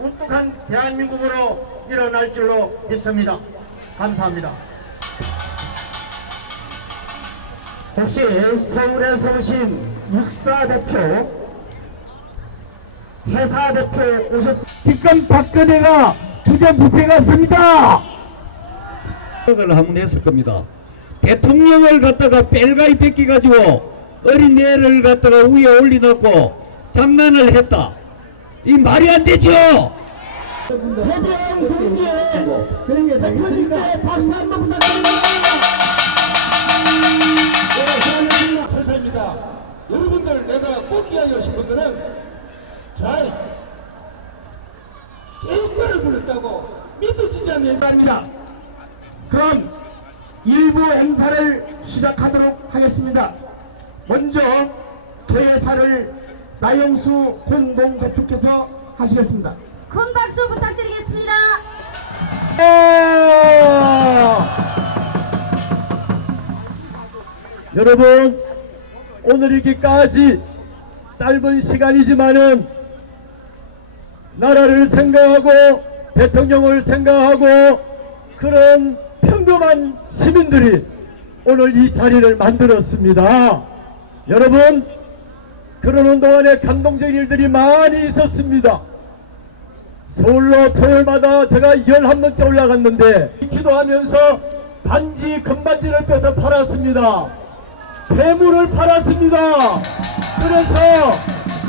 우뚝한 대한민국으로 일어날 줄로 믿습니다. 감사합니다. 혹시 서울에서 오신 육사 대표, 회사 대표 오셨습니까? 지금 박근혜가 주제 부패가 있습니다. 생각을 한번 했을 겁니다. 대통령을 갖다가 뺄가이 뺏기 가지고 어린애를 갖다가 위에 올려놓고 장난을 했다. 이 말이 안 되죠? 해병 공제 그런 게 그러니까 박수 한번 부탁드립니다. 설사입니다. 여러분들 내가 꼭 이야기하신 분들은 잘 교육과를 불렀다고 믿어지지 않는 합니다. 그럼 일부 행사를 시작하도록 하겠습니다. 먼저 개회사를 나영수 공동대표께서 하시겠습니다. 큰 박수 부탁드리겠습니다. 여러분 오늘 이기까지 짧은 시간이지만은 나라를 생각하고 대통령을 생각하고 그런 평범한 시민들이 오늘 이 자리를 만들었습니다. 여러분 그러는 동안에 감동적인 일들이 많이 있었습니다. 서울로 토요일마다 제가 11번째 올라갔는데 기도하면서 반지 금반지를 빼서 팔았습니다. 괴물을 팔았습니다. 그래서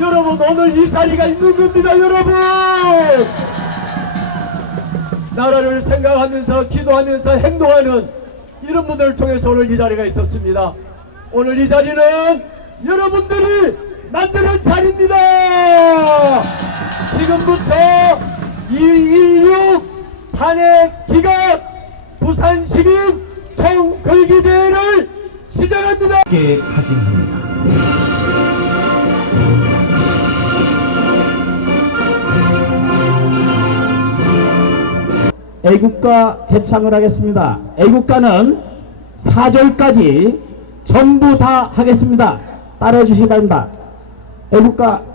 여러분 오늘 이 자리가 있는 겁니다 여러분. 나라를 생각하면서 기도하면서 행동하는 이런 분들을 통해서 오늘 이 자리가 있었습니다. 오늘 이 자리는 여러분들이 만드는 자리입니다. 지금부터 216 탄핵 기각 부산 시민 총글기대회를 시작합니다. 애국가 제창을 하겠습니다. 애국가는 4절까지 전부 다 하겠습니다. 따라해 주시기 바랍니다. 애국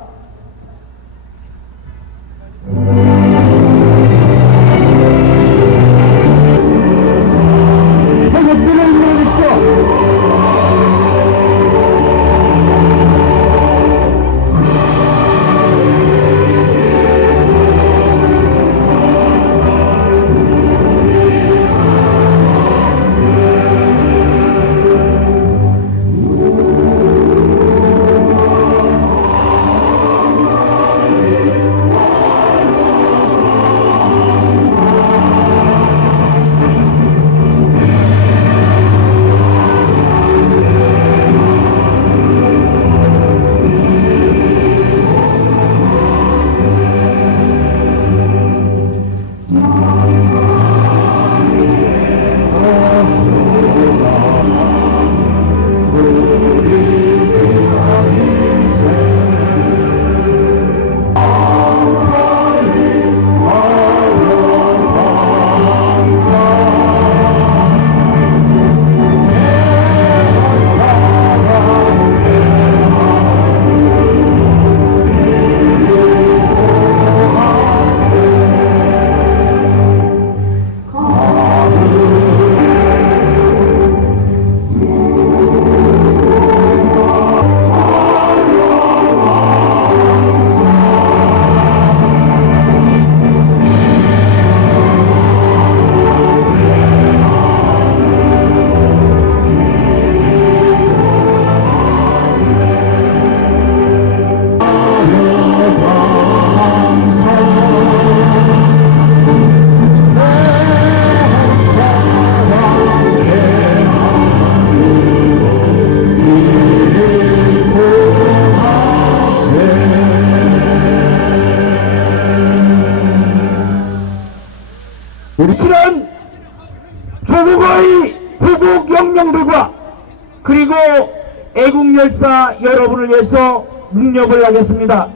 위해서 묵념을 하겠습니다.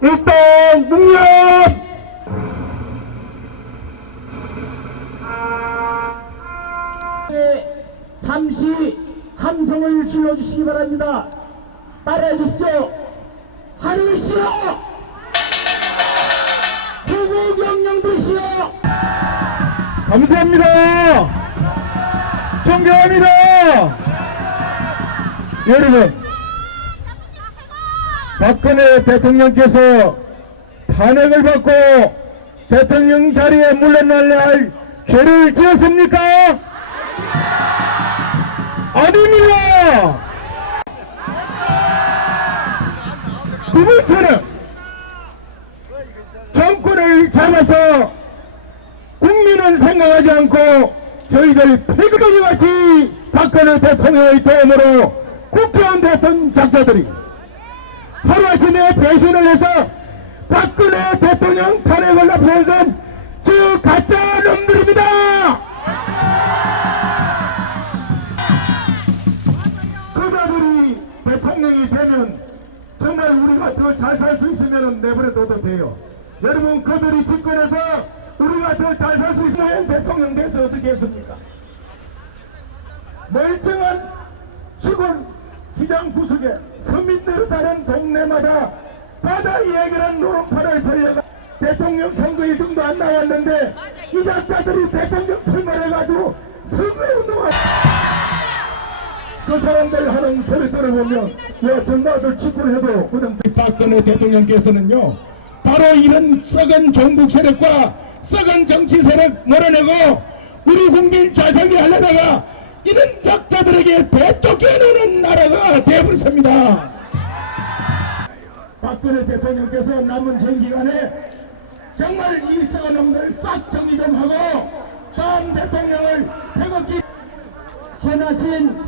일단 묵념! 잠시 함성을 질러주시기 바랍니다. 따라해 주십시오. 하늘시여! 구국 감사합니다. 존경합니다. 여러분, 박근혜 대통령께서 탄핵을 받고 대통령 자리에 물러날래 할 죄를 지었습니까? 아닙니다. 두 번째는 정권을 잡아서 국민은 생각하지 않고 저희들 패거리 같이 박근혜 대통령의 도움으로 국회의원 됐던 작자들이 하루 아침에 배신을 해서 박근혜 대통령 탄핵을 앞세운 저 가짜 놈들입니다! 그자들이 대통령이 되면 정말 우리가 더 잘 살 수 있으면 내버려둬도 돼요. 여러분 그들이 집권해서 우리가 더 잘 살 수 있으면 대통령 돼서 어떻게 했습니까? 멀쩡한 시골 시장 구석에 서민들 사는 동네마다 바다 이야기란 노름파를 벌려가 대통령 선거 일정도 안 나왔는데 이 작자들이 대통령 출마해가지고 선거운동을 그 사람들 하는 소리 들어보면 야 전라도 축구를 해도 그냥 박근혜 대통령께서는요 바로 이런 썩은 종북 세력과 썩은 정치 세력 몰아내고 우리 국민 잘 살게 하려다가 이런 적자들에게 배쫓겨내는 나라가 되어버렸습니다. 박근혜 대통령께서 남은 정기간에 정말 이 썩은 놈들 싹 정리 좀 하고 다음 대통령을 태극기 헌하신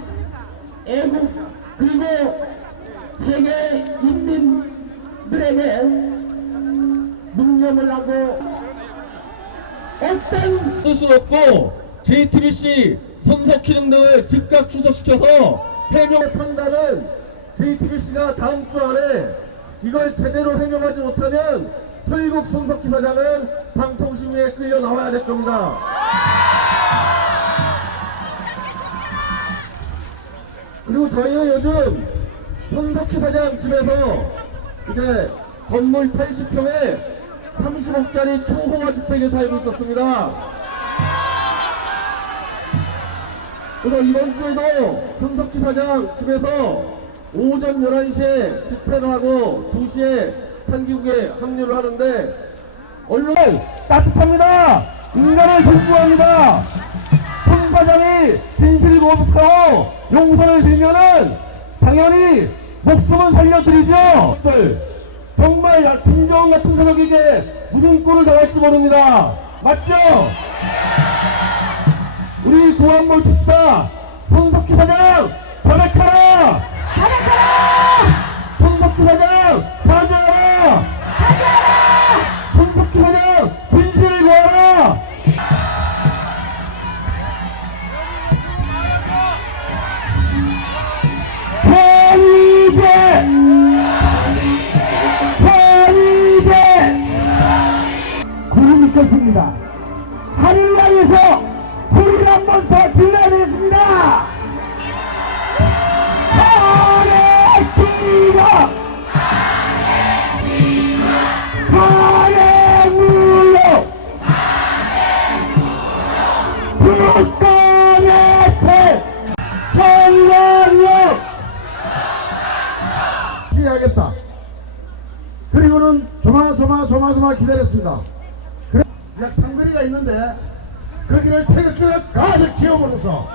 애국 그리고 세계 인민들에게 묵념을 하고 어떤 뜻은 없고 JTBC 손석희 등을 즉각 출석시켜서 해명 판단은 JTBC가 다음 주 안에 이걸 제대로 해명하지 못하면 토이국 손석희 사장은 방통신위에 끌려 나와야 될 겁니다. 그리고 저희는 요즘 손석희 사장 집에서 이제 건물 80평에 30억짜리 초호화 주택에 살고 있었습니다. 그래서 이번 주에도 손석희 사장 집에서 오전 11시에 집회를 하고 2시에 탄기국에 합류를 하는데 언론 따뜻합니다. 인간을 존중합니다. 손 과장이 진실 거듭하고 용서를 빌면은 당연히 목숨은 살려드리죠. 들 정말 김정은 같은 사람에게 무슨 꼴을 당할지 모릅니다. 맞죠? 우리 구한몰 집사 손석희 사장 태! 청년력! 해야겠다. 그리고는 조마조마 조마조마 기다렸습니다. 약 상거리가 있는데 거기를 태극기를 가득 지어버려서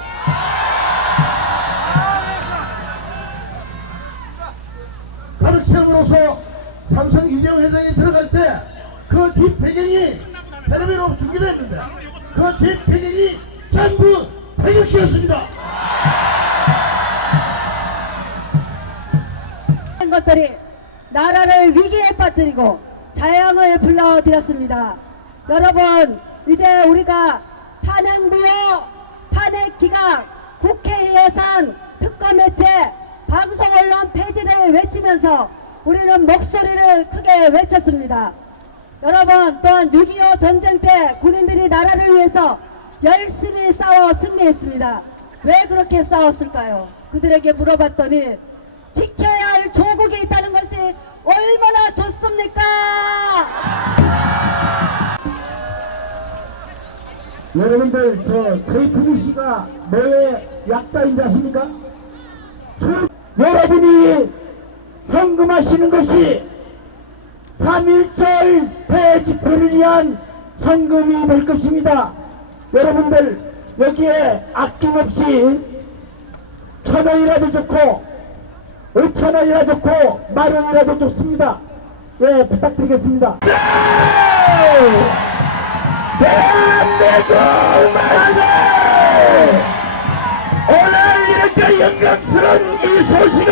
가득 채움으로써 삼성 이재용 회장이 들어갈 때 그 뒷배경이 테레비로 했는데 그 뒷배경이 전부 태극기였습니다. 한 것들이 나라를 위기에 빠뜨리고 자양을 불러들였습니다. 여러분 이제 우리가 탄핵 무효, 탄핵 기각, 국회 예산, 특검 해체, 방송 언론 폐지를 외치면서 우리는 목소리를 크게 외쳤습니다. 여러분 또한 6.25 전쟁 때 군인들이 나라를 위해서 열심히 싸워 승리했습니다. 왜 그렇게 싸웠을까요? 그들에게 물어봤더니 지켜야 할 조국이 있다는 것이 얼마나 좋습니까? 여러분들 저 JTBC가 뭐의 약자인지 아십니까? 그 여러분이 성금하시는 것이 3.1절 폐집회를 위한 성금이 될 것입니다. 여러분들 여기에 아낌없이 천 원이라도 좋고 오천 원이라도 좋고 만 원이라도 좋습니다. 예 부탁드리겠습니다. 대한민국 만세! 오늘 이렇게 영광스러운 이 소식은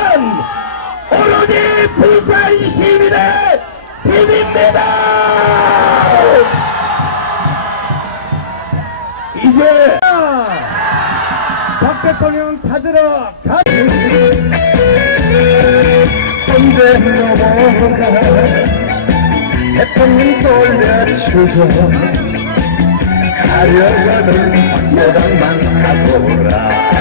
오로지 부산 시민의 힘입니다! 이제 박 대통령 찾으러 가! 언제 넘어가? 대통령 돌려주고 가려거든. 박사장만 가보라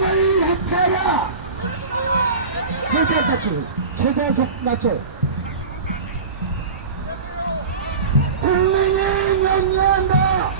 사마리 해차야 최대한 삭주 최대한 삭맞죠 국민이 명령한다.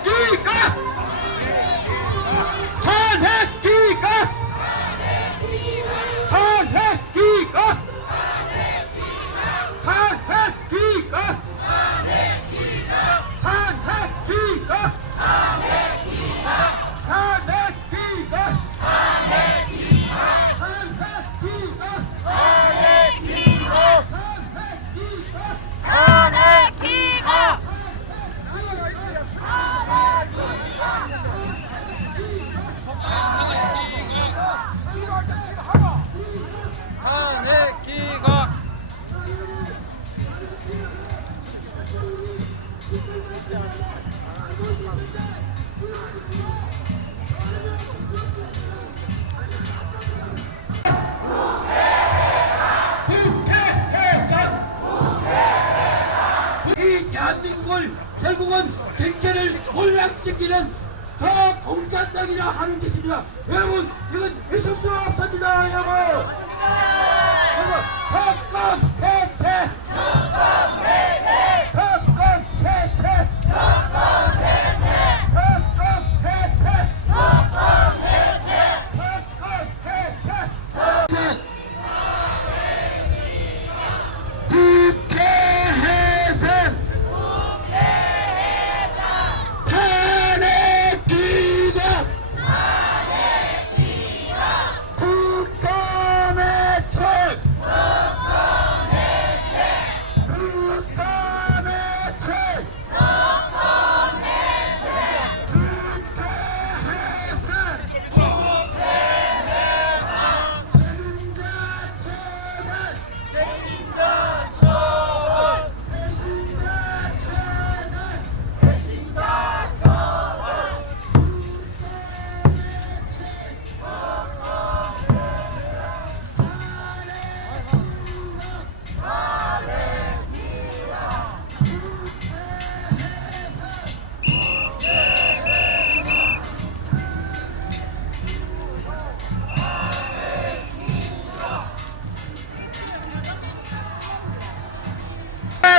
여러분 이건 있을 수 없습니다, 여러분. 여러분, 특검 해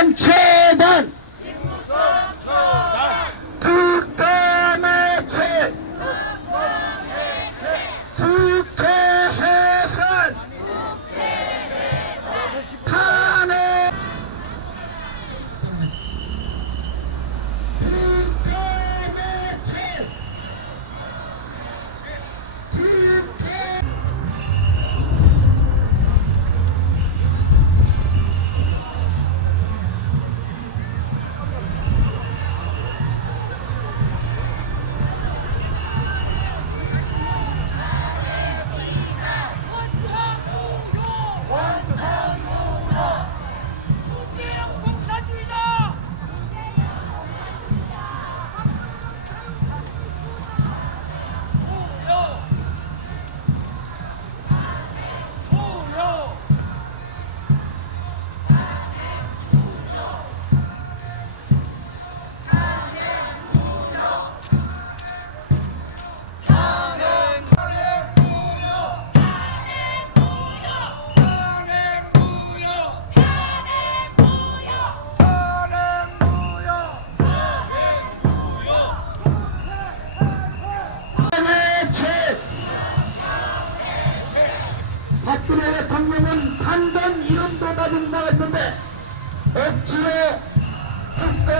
재단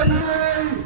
이름